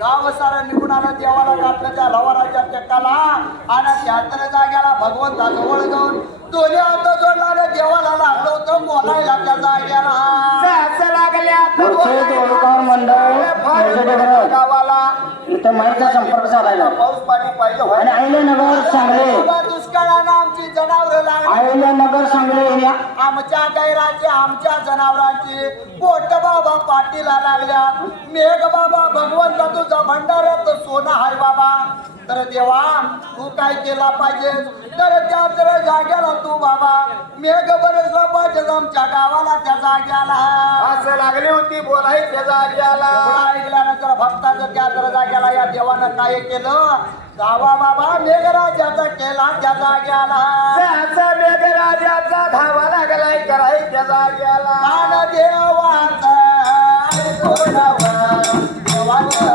गाव सारा निघून आलं देवाला घातलं त्या लवाराच्या टेकाला आणि त्यातल्या जाग्याला भगवंता जवळ जाऊन दोन्ही हात जोडला देवाला लागलो होतं बोलायला त्या जाग्याला गावाला इथं माईचा संपर्क झाला पाऊस पाणी पाहिजे आणि अहिल्यानगर सांगली दुष्काळानं आमची जनावर लागली अहिल्यानगर सांगली आमच्या गैराची आमच्या जनावरांची पोट बाबा पाठीला लागल्या मेघ बाबा भगवंता तुझा भंडाऱ्यात सोनं हाय बाबा तर देवा तू काय केला पाहिजे तर त्या तर जाग्याला तू बाबा मेघ बरसला पाहिजे आमच्या गावाला त्या जाग्याला असं लागली होती बोलाय त्या जाग्याला ऐकल्यानंतर भक्ताचं त्या तर जाग्याला या देवानं काय केलं गावा बाबा मेघराजाचा केला त्या जाग्याला मेघराजाचा धावा लागलाय कराय त्या जाग्याला मान देवाचा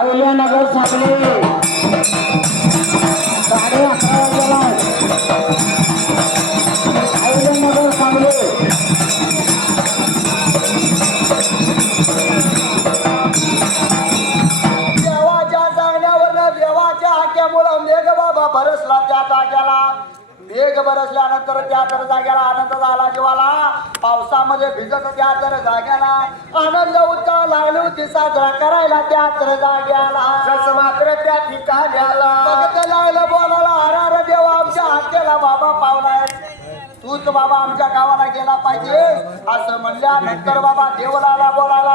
अहिल्यानगर सांगली 11:30 अहिल्यानगर सांगली देवाच्या सांगण्यावरनं देवाच्या हाक्यामुळं मेघ बाबा बरसला त्या जाग्याला मेघ बरसल्यानंतर त्या तर जाग्याला आनंद झाला जीवाला पावसामध्ये भिजत त्या तर जाग्याला आनंद उत्सव लागली होती साजरा करायला त्या तर जाग्याला जसं मात्र त्या ठिकाण्याला भगत लागलं बोलायला अरे देवा आमच्या हाकेला बाबा पावलाय तूच बाबा आमच्या गावाला गेला पाहिजे असं म्हणल्यानंतर बाबा देवलाला बोलायला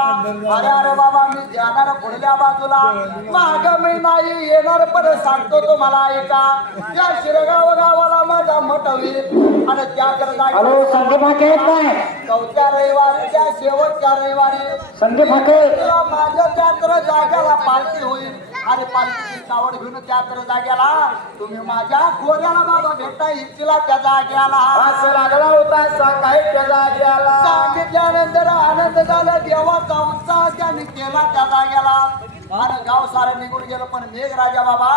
अरे बाबा मी जाणार पुढल्या बाजूला माग मी नाही येणार पण सांगतो तुम्हाला ऐका त्या शिरगाव गावाला माझा मठ होईल आणि त्या हॅलो संदीप हाके काय चौथ्या रविवारी त्या शेवटच्या रविवारी संदीप हाके माझ्या त्या तर जाग्याला पालखी होईल आणि पालखीची कावड घेऊन त्या तर जाग्याला तुम्ही माझ्या खोऱ्याला बाबा भेटता इच्छिला त्या जाग्याला असं लागला होता सकाळी त्या जाग्याला सांगितल्यानंतर आनंद झाला देवाचा उत्साह त्यांनी केला त्या जाग्याला आणि गाव सारं निघून गेलं पण मेघराजा बाबा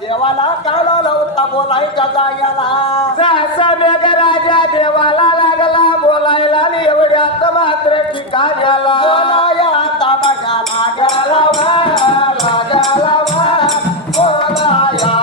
देवाला काय लावला होता बोलाय त्या जाग्याला जसा मेघराजा देवाला लागला बोलायला आणि एवढ्यात मात्र ठिकाण्याला बोलाया ताबा लागला लागला बोलाया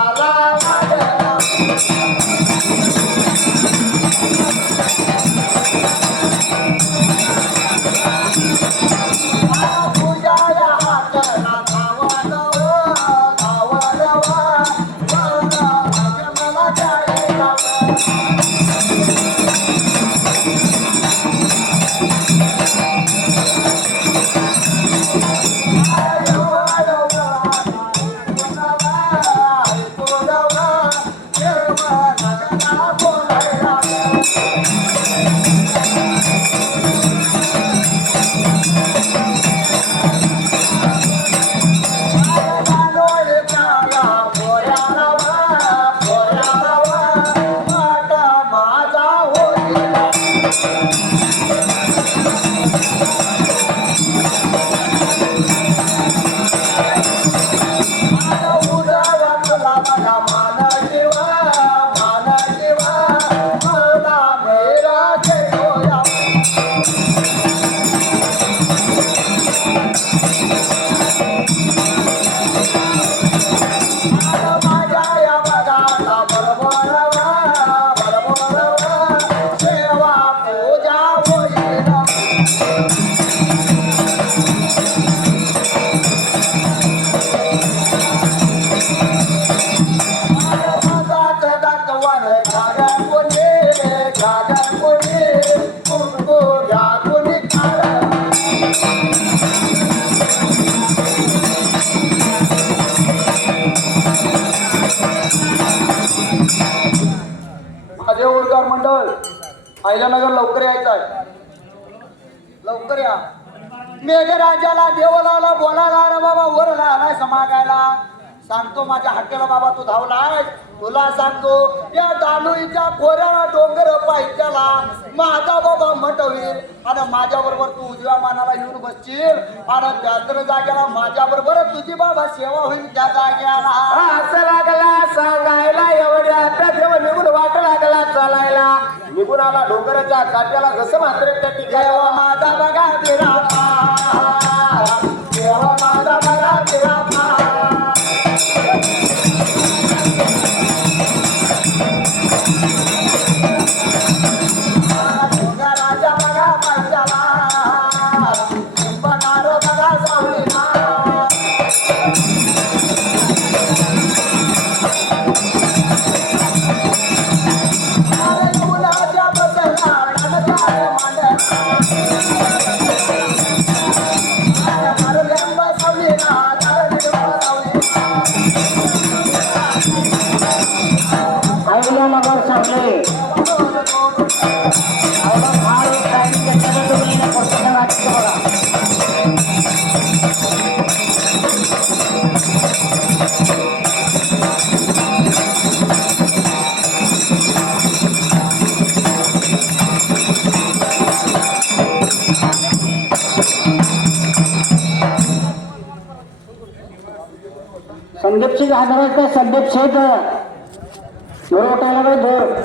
परिवार मंडळ अहिल्यानगर लवकर यायचं आहे, लवकर या. मेघराजाला देवलाला बोलायला रे बाबा वरला आलाय समागायला. सांगतो माझ्या हक्केला बाबा तू धावलाय. तुला सांगतो या दानोईच्या खोऱ्याला डोंगर पाहिच्याला माझा बाबा मठ होईल आणि माझ्या बरोबर तू उजव्या मानाला येऊन बसशील आणि त्या तर जागेला माझ्या बरोबर तुझी बाबा सेवा होईल त्या जागेला. असं लागला सांगायला एवढ्या आता देव निघून वाट लागला चालायला. निघून आला डोंगराच्या काट्याला जसं मात्र त्या ठिकाणी देवा माझा बघा बिरापा, देवा माझा बघा बिरापा. डोंगराच्या बघा पायथ्याला, लिंबनारो बघा सावलीला. अरे मुलाच्या बसला रणगार मांडला. अरे लिंब सावलीला, अरे लिंब सावलीला. अहिल्यानगर सांगली अवघड फार एक टाइम घेतलेलं तुम्ही इथे पुस्तकं वाचतो बघा. संदीपची घाबरायचं संदीप शेठ बरोबर उठायला पाहिजे.